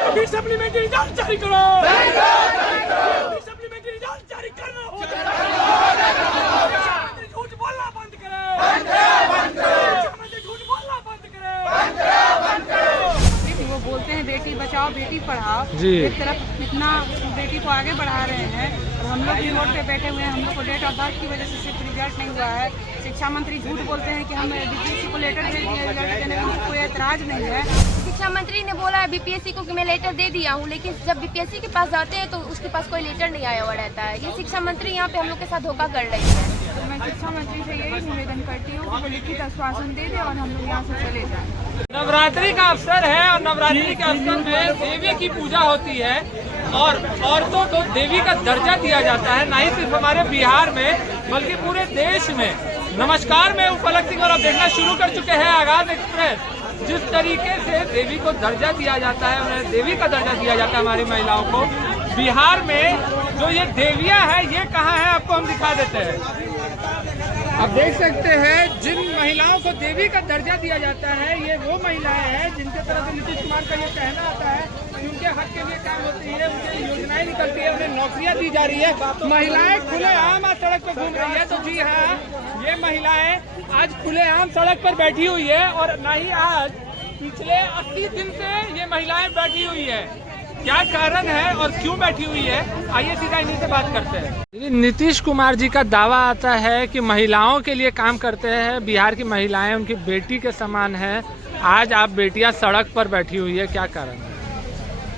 अभी supplementary result जारी करो, अभी सप्लीमेंट्री रिजल्ट जारी करना होगा, झूठ बोलना बंद करें, झूठ बोलना बंद करें। वो बोलते हैं बेटी बचाओ बेटी पढ़ाओ, एक तरफ कितना बेटी को आगे बढ़ा रहे हैं और हम लोग भी रोड पे बैठे हुए हैं। हम लोग को डेट ऑफ बर्थ की वजह से सिर्फ रिजल्ट नहीं हुआ है। शिक्षा मंत्री झूठ बोलते हैं कि हम बीपीएससी को लेटर भेज दिए, रिजल्ट देने में कोई एतराज नहीं है। शिक्षा मंत्री ने बोला है बीपीएससी को कि मैं लेटर दे दिया हूँ, लेकिन जब बीपीएससी के पास जाते हैं तो उसके पास कोई लेटर नहीं आया हुआ रहता है। ये शिक्षा मंत्री यहाँ पे हम लोग के साथ धोखा कर रही है। तो मैं शिक्षा मंत्री से यही निवेदन करती हूँ कि वो लिखित आश्वासन दे दे और हम लोग यहाँ से चले जाएं। नवरात्रि का अवसर है और नवरात्रि के अवसर में देवी की पूजा होती है और औरतों को देवी का दर्जा दिया जाता है, नहीं सिर्फ हमारे बिहार में बल्कि पूरे देश में। नमस्कार, मैं उपलक सिंह और आप देखना शुरू कर चुके हैं आगाज एक्सप्रेस। जिस तरीके से देवी को दर्जा दिया जाता है, उन्हें देवी का दर्जा दिया जाता है हमारी महिलाओं को। बिहार में जो ये देवियां है ये कहाँ है आपको हम दिखा देते हैं। आप देख सकते हैं जिन महिलाओं को देवी का दर्जा दिया जाता है ये वो महिलाएं हैं जिनके तरफ से नीतीश कुमार का ये कहना आता है कि उनके हक के लिए काम होती है, उनके योजनाएं निकलती है, उन्हें नौकरियां दी जा रही है। महिलाएं खुलेआम आज सड़क पर घूम रही है। तो जी हाँ, ये महिलाएं आज खुलेआम सड़क पर बैठी हुई है और न ही आज, पिछले 80 दिन से ये महिलाएं बैठी हुई है। क्या कारण है और क्यों बैठी हुई है, आइए सीधा इन्हीं से बात करते हैं। नीतीश कुमार जी का दावा आता है कि महिलाओं के लिए काम करते हैं, बिहार की महिलाएं उनकी बेटी के समान है। आज आप बेटियां सड़क पर बैठी हुई है, क्या कारण है?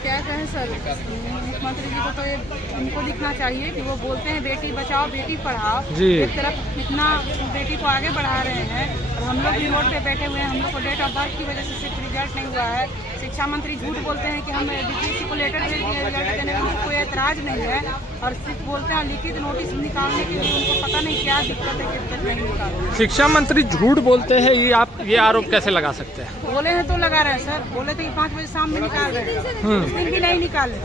क्या कहें सर, मुख्यमंत्री जी को तो ये उनको दिखना चाहिए कि वो बोलते हैं बेटी बचाओ बेटी पढ़ाओ, एक तरफ कितना बेटी को आगे बढ़ा रहे हैं और हम लोग भी रोड पे बैठे हुए हैं। हम लोग को डेट ऑफ बर्थ की वजह से सिर्फ रिजल्ट नहीं हुआ है। शिक्षा मंत्री झूठ बोलते हैं कि हम बीपीएससी को लेटर भेज दिए, रिजल्ट देने में कोई एतराज नहीं है और सिर्फ बोलते हैं लिखित नोटिस निकालने के लिए। उनको पता नहीं क्या दिक्कत है, किस नहीं निकाल। शिक्षा मंत्री झूठ बोलते हैं, ये आप ये आरोप कैसे लगा सकते हैं? बोले हैं तो लगा रहे हैं सर, बोले थे 5 बजे शाम में निकाल रहे हैं, उस दिन भी नहीं निकाले।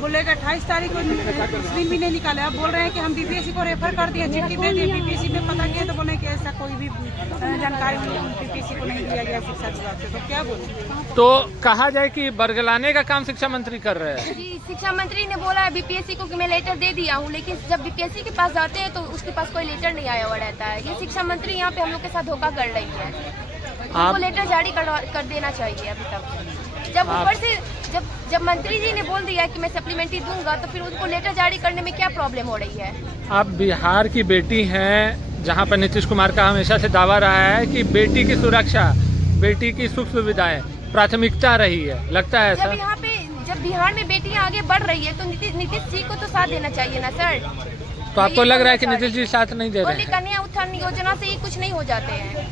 बोले 28 तारीख को उस दिन भी नहीं निकाले। अब बोल रहे हैं कि हम बीपीएससी को रेफर कर दिए, चिट्ठी दे दिए, बीपीएससी में पता किया तो बोले कि ऐसा कोई भी जानकारी बीपीएससी को नहीं दिया गया शिक्षा विभाग से। तो क्या बोले? तो कहा जाए कि बरगलाने का काम शिक्षा मंत्री कर रहे हैं। जी, शिक्षा मंत्री ने बोला है बीपीएससी को कि मैं लेटर दे दिया हूँ, लेकिन जब बीपीएससी के पास जाते हैं तो उसके पास कोई लेटर नहीं आया हुआ रहता है। ये शिक्षा मंत्री यहाँ पे हम लोग के साथ धोखा कर रही है। उनको लेटर जारी कर देना चाहिए अभी तक। जब ऊपर से जब मंत्री जी ने बोल दिया कि मैं सप्लीमेंट्री दूंगा, तो फिर उनको लेटर जारी करने में क्या प्रॉब्लम हो रही है? आप बिहार की बेटी हैं, जहाँ पर नीतीश कुमार का हमेशा से दावा रहा है कि बेटी की सुरक्षा, बेटी की सुख सुविधाएं प्राथमिकता रही है, लगता है सर? जब बिहार में बेटियां आगे बढ़ रही है तो नीतीश जी को तो साथ देना चाहिए ना सर। तो आपको लग रहा है कि नीतीश जी साथ नहीं दे रहे हैं? कन्या उत्थान योजना से ही कुछ नहीं हो जाते हैं।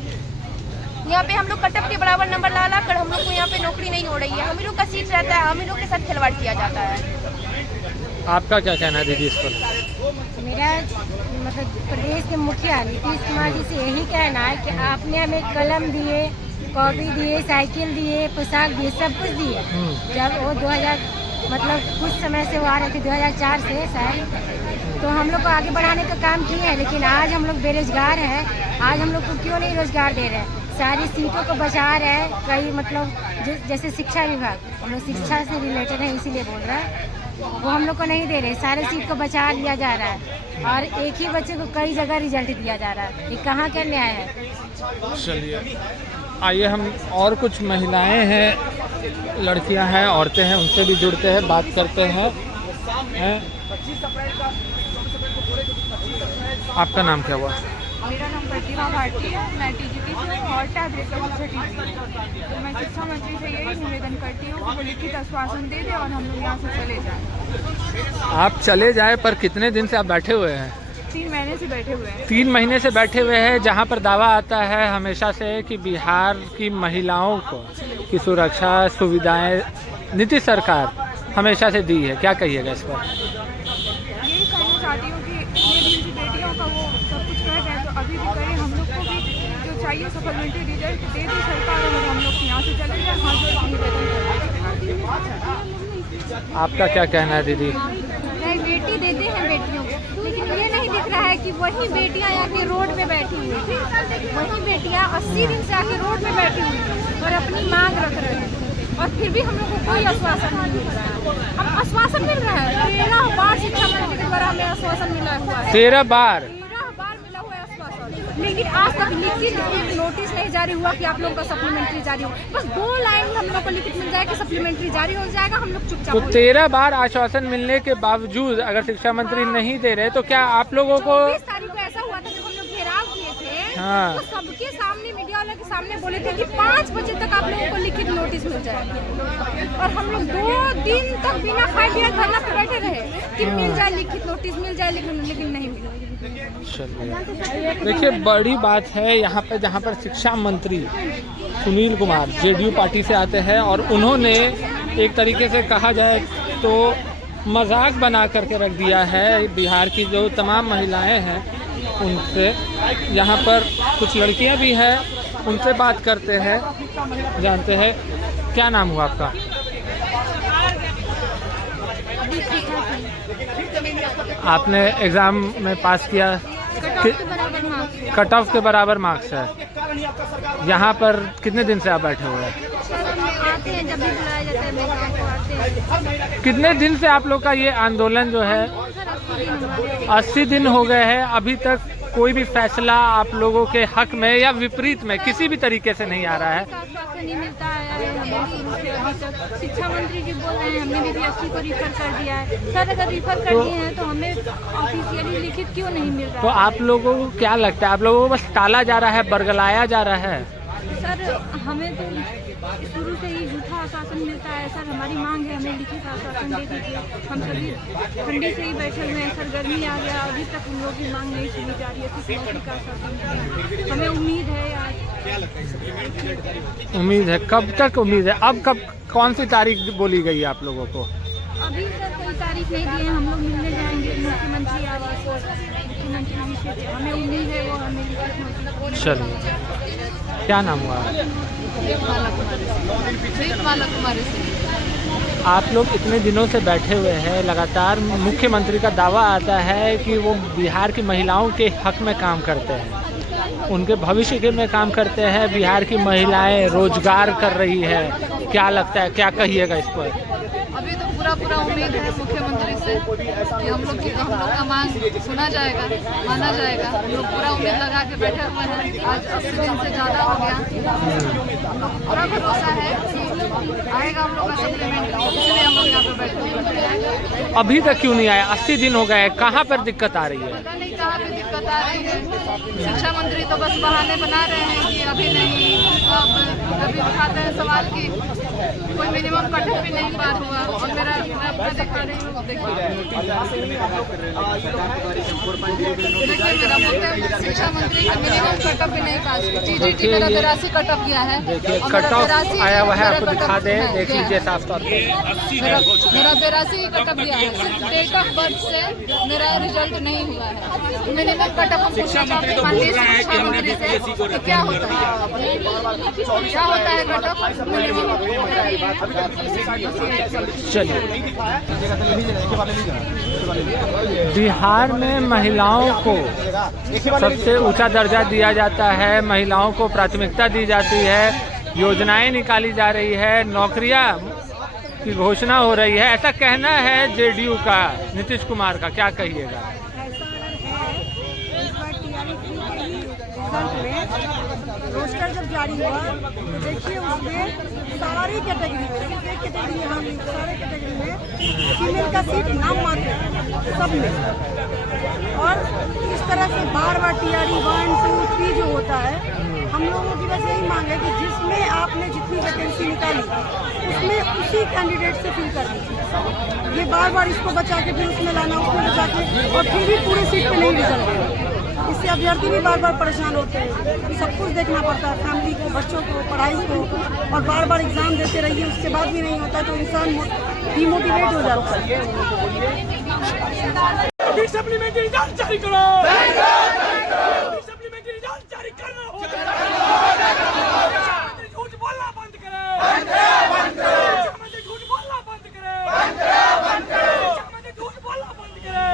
यहाँ पे हम लोग कटअप के बराबर नंबर ला कर हम लोग को यहाँ पे नौकरी नहीं हो रही है। हम लोग का सीट रहता है, हम लोग के साथ खिलवाड़ किया जाता है। आपका क्या कहना है दीदी इस पर? मेरा मतलब प्रदेश के मुखिया नीतीश कुमार जी से यही कहना है कि आपने हमें कलम दिए, कॉपी दिए, साइकिल दिए, पोशाक दिए, सब कुछ दिए। जब वो 2000 मतलब कुछ समय से वो आ रहे थे, 2004 से शायद, तो हम लोग को आगे बढ़ाने का काम किए हैं। लेकिन आज हम लोग बेरोजगार हैं। आज हम लोग को क्यों नहीं रोजगार दे रहे हैं? सारी सीटों को बचा रहे हैं कई, मतलब जैसे शिक्षा विभाग, हम लोग शिक्षा से रिलेटेड है इसीलिए बोल रहे हैं, वो हम लोग को नहीं दे रहे। सारे सीट को बचा लिया जा रहा है और एक ही बच्चे को कई जगह रिजल्ट दिया जा रहा है। ये कहाँ का न्याय है? चलिए आइए हम और कुछ महिलाएं हैं, लड़कियां हैं, औरतें हैं, उनसे भी जुड़ते हैं, बात करते हैं। आपका नाम क्या हुआ? मेरा नाम प्रतिभा भारती है, मैं टीजीटी से और टैब रेफरेंस। तो मैं शिक्षा मंत्री से यही निवेदन करती हूँ कि वो लिखित आश्वासन दे दे और हम लोग यहाँ से चले जाएं। आप चले जाए, पर कितने दिन से आप बैठे हुए हैं? 3 महीने से बैठे हुए हैं। 3 महीने से बैठे हुए हैं, जहाँ पर दावा आता है हमेशा से कि बिहार की महिलाओं को की सुरक्षा सुविधाएं नीतीश सरकार हमेशा से दी है। क्या कहिएगा इस पर? यही कहना चाहती हूँ कि इतने दिन से बेटियों का वो सब कुछ कर रहे हैं, तो अभी भी करें। हम लोग को भी जो चाहिए सप्लीमेंट्री रिजल्ट दे दी सरकार और हम लोग यहाँ से चले जाए। हाँ, जो निवेदन करते। आपका क्या कहना है दीदी? बेटी देते हैं बेटियों को, लेकिन ये नहीं दिख रहा है कि वही बेटियां आके रोड पे बैठी हुई थी। वही बेटियां 80 दिन से आके रोड पे बैठी हुई और अपनी मांग रख रही हैं। और फिर भी हम लोग को कोई आश्वासन नहीं मिल रहा है। हम आश्वासन मिल रहा है 13 बार शिक्षा मंत्री के द्वारा हमें आश्वासन मिला हुआ है। 13 बार मिला हुआ है आश्वासन, लेकिन आज तक लिखित एक नोटिस नहीं जारी हुआ कि आप लोगों का सप्लीमेंट्री जारी हो। बस 2 लाइन हम लोग को लिखित मिल जाए कि सप्लीमेंट्री जारी हो जाएगा, हम लोग चुपचाप। तो 13 बार आश्वासन मिलने के बावजूद अगर शिक्षा मंत्री नहीं दे रहे तो क्या आप लोगों को 20 तारीख को ऐसा हुआ था जब हम लोग घेराव किए थे, हाँ। तो सबके सामने मीडिया वालों के सामने बोले थे कि 5 बजे तक आप लोगों को लिखित नोटिस मिल जाएगा, और हम लोग 2 दिन तक बिना खाए पिए धरना पे बैठे रहे कि मिल जाए लिखित नोटिस, मिल जाए लेकिन नहीं मिला। देखिए बड़ी बात है यहाँ पे, जहाँ पर शिक्षा मंत्री सुनील कुमार जेडीयू पार्टी से आते हैं और उन्होंने एक तरीके से कहा जाए तो मजाक बना करके रख दिया है बिहार की जो तमाम महिलाएं हैं उनसे। यहाँ पर कुछ लड़कियां भी हैं, उनसे बात करते हैं, जानते हैं। क्या नाम हुआ आपका? आपने एग्ज़ाम में पास किया? कट ऑफ के बराबर मार्क्स है। यहाँ पर कितने दिन से आप बैठे हुए हैं? कितने दिन से आप लोग का ये आंदोलन जो है? 80 दिन हो गए हैं। अभी तक कोई भी फैसला आप लोगों के हक में या विपरीत में किसी भी तरीके से नहीं आ रहा है। नहीं मिलता है अभी तक। शिक्षा मंत्री जी बोल रहे हैं हमने बीपीएससी को रिफर कर दिया है। सर अगर रिफर कर दिए हैं तो हमें ऑफिशियली लिखित क्यों नहीं मिल रहा? तो आप लोगों को क्या लगता है, आप लोगों को बस टाला जा रहा है, बरगलाया जा रहा है? सर हमें तो शुरू से ही झूठा आश्वासन मिलता है। सर हमारी मांग है हमें लिखित आश्वासन दे दीजिए। हम सभी ठंडी से ही बैठे हुए हैं। सर गर्मी आ गया, अभी तक हम लोग की मांग नहीं सुनी जा रही है। सिर्फ नौकरी का आश्वासन हमें उम्मीद है आज। उम्मीद है? कब तक उम्मीद है? अब कब, कौन सी तारीख बोली गई है आप लोगों को? अभी सर कोई तारीख नहीं दी है। हम लोग मिलने जाएंगे मुख्यमंत्री आवास पर, मुख्यमंत्री जी से हमें उम्मीद है वो हमें लिखित। चलिए, क्या नाम हुआ? आप लोग इतने दिनों से बैठे हुए हैं, लगातार मुख्यमंत्री का दावा आता है कि वो बिहार की महिलाओं के हक में काम करते हैं, उनके भविष्य के में काम करते हैं। बिहार की महिलाएं रोजगार कर रही है। क्या लगता है, क्या कहिएगा इस पर? अभी तो पूरा उम्मीद है मुख्यमंत्री से कि हम लोग का मांग सुना जाएगा, माना जाएगा। हम लोग पूरा उम्मीद लगा के बैठे हुए हैं। आज 80 दिन से ज़्यादा हो गया। पूरा भरोसा है कि आएगा हम लोग का सप्लीमेंट, इसलिए हम लोग यहाँ पे बैठे हुए हैं। अभी तक क्यों नहीं आया? 80 दिन हो गए, कहाँ पर दिक्कत आ रही है? पता नहीं कहाँ पे दिक्कत आ रही है। शिक्षा मंत्री तो बस बहाने बना रहे हैं कि अभी नहीं। अब कभी उठाते हैं सवाल की कोई मिनिमम कट ऑफ भी नहीं पार हुआ। और मेरा दिखा रही हूँ, देखिए मेरा मुद्दा शिक्षा मंत्री का मिनिमम कट ऑफ भी नहीं पास। TGT मेरा 82 कट ऑफ गया है। देखिए कट ऑफ आया हुआ है, आपको दिखा दे, देख लीजिए साफ तौर पे। मेरा 82 कट ऑफ गया है। सिर्फ डेट ऑफ बर्थ से मेरा रिजल्ट नहीं हुआ है। मिनिमम कट ऑफ शिक्षा मंत्री तो बोल रहे हैं कि हमने बीपीएससी को क्या होता है कट ऑफ मिनिमम। चलिए, बिहार में महिलाओं को सबसे ऊंचा दर्जा दिया जाता है, महिलाओं को प्राथमिकता दी जाती है, योजनाएं निकाली जा रही है, नौकरियां की घोषणा हो रही है, ऐसा कहना है जेडीयू का, नीतीश कुमार का। क्या कहिएगा? रोस्टर जब जारी हुआ तो देखिए उसमें सारी कैटेगरी में, सिर्फ एक कैटेगरी यहाँ नहीं, सारे कैटेगरी में फीमेल का सीट नाम मात्र है सब में। और इस तरह से बार TRE 1, 2, 3 जो होता है, हम लोगों की बस यही मांग है कि जिसमें आपने जितनी वैकेंसी निकाली उसमें उसी कैंडिडेट से फिल कर दीजिए। ये बार इसको बचा के फिर उसमें लाना, उसमें बचा के, और फिर भी पूरे सीट पे नहीं रिजल्ट देना। इससे अभ्यर्थी भी बार परेशान होते हैं। सब कुछ देखना पड़ता है, फैमिली को, बच्चों को, पढ़ाई को, और बार एग्जाम देते रहिए, उसके बाद भी नहीं होता तो इंसान डिमोटिवेट हो जाता है। सप्लीमेंट्री रिजल्ट जारी करो। सप्लीमेंट्री रिजल्ट जारी करना होगा। झूठ बोलना बंद करें। झूठ बोलना बंद करें। झूठ बोलना बंद करें।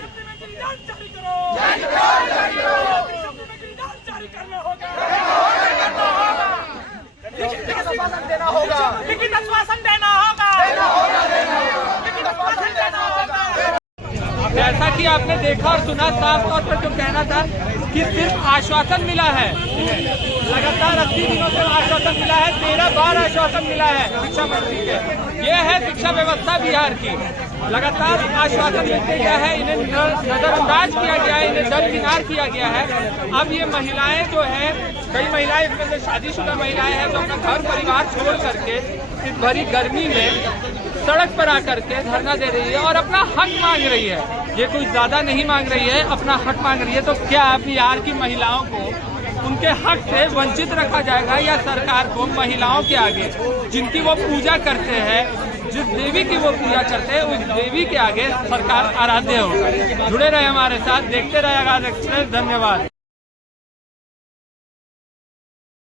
सप्लीमेंट्री रिजल्ट जारी करो। सप्लीमेंट्री रिजल्ट जारी करना होगा। आपने देखा और सुना, साफ तौर पर जो कहना था कि सिर्फ आश्वासन मिला है, लगातार 80 दिनों से आश्वासन मिला है, 13 बार आश्वासन मिला है शिक्षा मंत्री के। ये है शिक्षा व्यवस्था बिहार की, लगातार आश्वासन मिलते गया है, इन्हें नजरअंदाज किया गया है, इन्हें दरकिनार किया गया है। अब ये महिलाएं जो है, कई महिलाएं इसमें से शादीशुदा महिलाएं हैं, तो अपना घर परिवार छोड़ करके इस भरी गर्मी में सड़क पर आकर के धरना दे रही है और अपना हक मांग रही है। ये कोई ज्यादा नहीं मांग रही है, अपना हक मांग रही है। तो क्या बिहार की महिलाओं को उनके हक से वंचित रखा जाएगा, या सरकार को महिलाओं के आगे जिनकी वो पूजा करते हैं, जिस देवी की वो पूजा करते हैं, उस देवी के आगे सरकार आराध्य होगा? जुड़े रहे हमारे साथ, देखते रहे आगाज एक्सप्रेस। धन्यवाद।